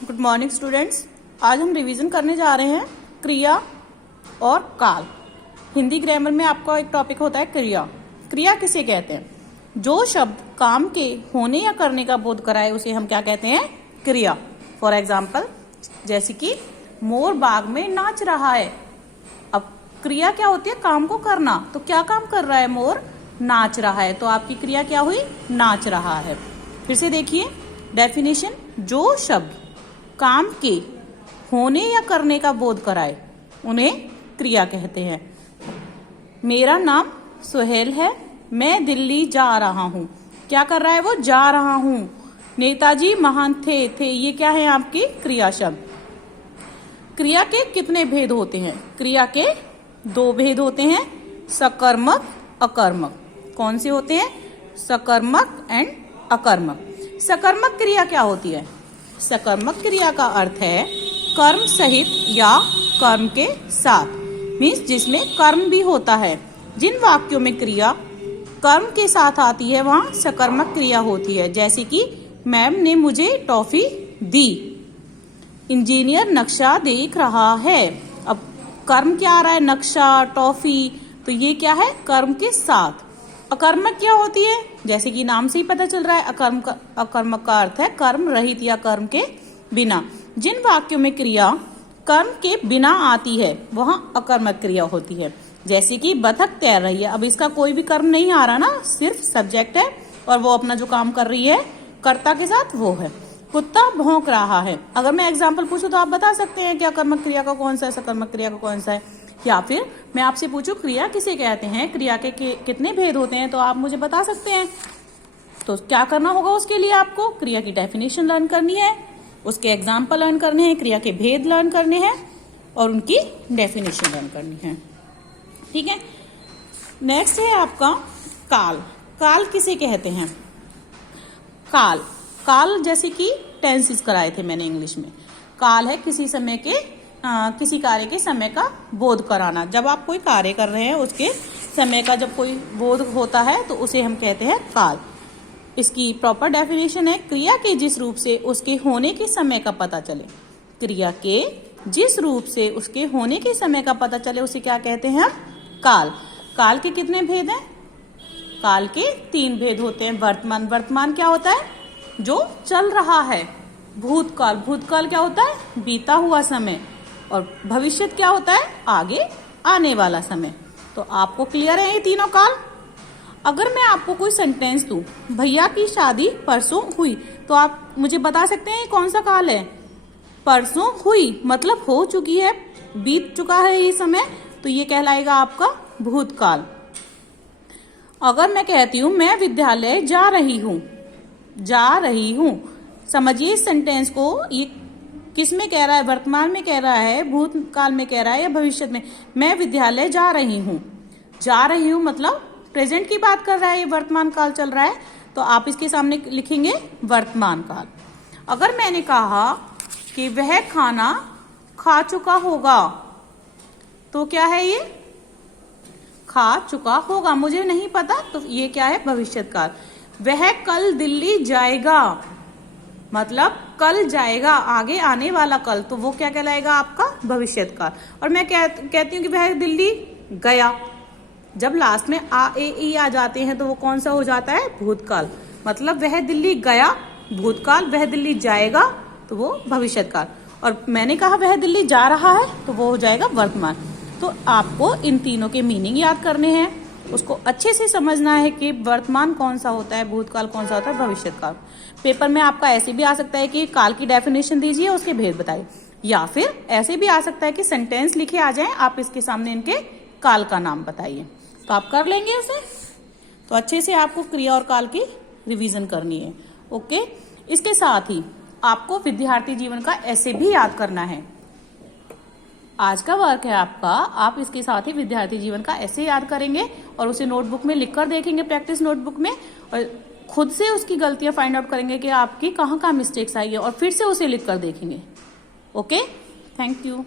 Good morning students. आज हम revision करने जा रहे हैं क्रिया और काल। हिंदी ग्रामर में आपका एक टॉपिक होता है क्रिया। क्रिया किसे कहते हैं? जो शब्द काम के होने या करने का बोध कराए उसे हम क्या कहते हैं? क्रिया। फॉर एग्जाम्पल जैसे कि मोर बाग में नाच रहा है। अब क्रिया क्या होती है? काम को करना। तो क्या काम कर रहा है? मोर नाच रहा है। तो आपकी क्रिया क्या हुई? नाच रहा है। फिर से देखिए डेफिनेशन, जो शब्द काम के होने या करने का बोध कराए उन्हें क्रिया कहते हैं। मेरा नाम सुहेल है, मैं दिल्ली जा रहा हूँ। क्या कर रहा है वो? जा रहा हूँ। नेताजी महान थे। ये क्या है? आपकी क्रिया शब्द। क्रिया के कितने भेद होते हैं? क्रिया के 2 भेद होते हैं, सकर्मक अकर्मक। कौन से होते हैं? सकर्मक एंड अकर्मक। सकर्मक क्रिया क्या होती है? सकर्मक क्रिया का अर्थ है कर्म सहित या कर्म के साथ, मीन्स जिसमें कर्म भी होता है। जिन वाक्यों में क्रिया कर्म के साथ आती है वहां सकर्मक क्रिया होती है। जैसे कि मैम ने मुझे टॉफी दी, इंजीनियर नक्शा देख रहा है। अब कर्म क्या आ रहा है? नक्शा, टॉफी। तो ये क्या है? कर्म के साथ। अकर्मक क्या होती है? जैसे कि नाम से ही पता चल रहा है, अकर्मक का अर्थ है कर्म रहित या कर्म के बिना। जिन वाक्यों में क्रिया कर्म के बिना आती है वहां अकर्मक क्रिया होती है। जैसे कि बतख तैर रही है। अब इसका कोई भी कर्म नहीं आ रहा ना, सिर्फ सब्जेक्ट है और वो अपना जो काम कर रही है कर्ता के साथ वो है। कुत्ता भौंक रहा है। अगर मैं एग्जाम्पल पूछूं तो आप बता सकते हैं कि अकर्मक क्रिया का कौन सा है, सकर्मक क्रिया का कौन सा है। या फिर मैं आपसे पूछूं क्रिया किसे कहते हैं, क्रिया के कितने भेद होते हैं, तो आप मुझे बता सकते हैं। तो क्या करना होगा उसके लिए? आपको क्रिया की डेफिनेशन लर्न करनी है, उसके एग्जाम्पल लर्न करने हैं, क्रिया के भेद लर्न करने हैं और उनकी डेफिनेशन लर्न करनी है। ठीक है। नेक्स्ट है आपका काल। काल किसे कहते हैं? काल जैसे कि टेंसेस कराए थे मैंने इंग्लिश में। काल है किसी समय के किसी कार्य के समय का बोध कराना। जब आप कोई कार्य कर रहे हैं उसके समय का जब कोई बोध होता है तो उसे हम कहते हैं काल। इसकी प्रॉपर डेफिनेशन है क्रिया के जिस रूप से उसके होने के समय का पता चले। क्रिया के जिस रूप से उसके होने के समय का पता चले उसे क्या कहते हैं? काल। काल के कितने भेद हैं? काल के 3 भेद होते हैं। वर्तमान। वर्तमान क्या होता है? जो चल रहा है। भूतकाल। भूतकाल क्या होता है? बीता हुआ समय। और भविष्य क्या होता है? आगे आने वाला समय। तो आपको क्लियर है ये तीनों काल? अगर मैं आपको कोई सेंटेंस दूं, भैया की शादी परसों हुई, तो आप मुझे बता सकते हैं ये कौन सा काल है? परसों हुई मतलब हो चुकी है, बीत चुका है ये समय, तो ये कहलाएगा आपका भूतकाल। अगर मैं कहती हूं मैं विद्यालय जा रही हूं, समझिए इस सेंटेंस को, ये किस में कह रहा है? वर्तमान में कह रहा है, भूतकाल में कह रहा है या भविष्य में? मैं विद्यालय जा रही हूं मतलब प्रेजेंट की बात कर रहा है, ये वर्तमान काल चल रहा है, तो आप इसके सामने लिखेंगे वर्तमान काल। अगर मैंने कहा कि वह खाना खा चुका होगा, तो क्या है ये? खा चुका होगा, मुझे नहीं पता, तो ये क्या है? भविष्य काल। वह कल दिल्ली जाएगा मतलब कल जाएगा, आगे आने वाला कल, तो वो क्या कहलाएगा? आपका भविष्य काल। और मैं कहती हूँ कि वह दिल्ली गया, जब लास्ट में आ ए ई आ जाते हैं तो वो कौन सा हो जाता है? भूतकाल। मतलब वह दिल्ली गया भूतकाल, वह दिल्ली जाएगा तो वो भविष्य काल, और मैंने कहा वह दिल्ली जा रहा है तो वो हो जाएगा वर्तमान। तो आपको इन तीनों के मीनिंग याद करने हैं, उसको अच्छे से समझना है कि वर्तमान कौन सा होता है, भूतकाल कौन सा होता है, भविष्य काल। पेपर में आपका ऐसे भी आ सकता है कि काल की डेफिनेशन दीजिए, उसके भेद बताइए, या फिर ऐसे भी आ सकता है कि सेंटेंस लिखे आ जाए, आप इसके सामने इनके काल का नाम बताइए, तो आप कर लेंगे इसे। तो अच्छे से आपको क्रिया और काल की रिवीजन करनी है। ओके। इसके साथ ही आपको विद्यार्थी जीवन का ऐसे भी याद करना है। आज का वर्क है आपका, आप इसके साथ ही विद्यार्थी जीवन का ऐसे याद करेंगे और उसे नोटबुक में लिखकर देखेंगे, प्रैक्टिस नोटबुक में, और खुद से उसकी गलतियां फाइंड आउट करेंगे कि आपकी कहाँ मिस्टेक्स आई है, और फिर से उसे लिखकर देखेंगे। Okay, thank you.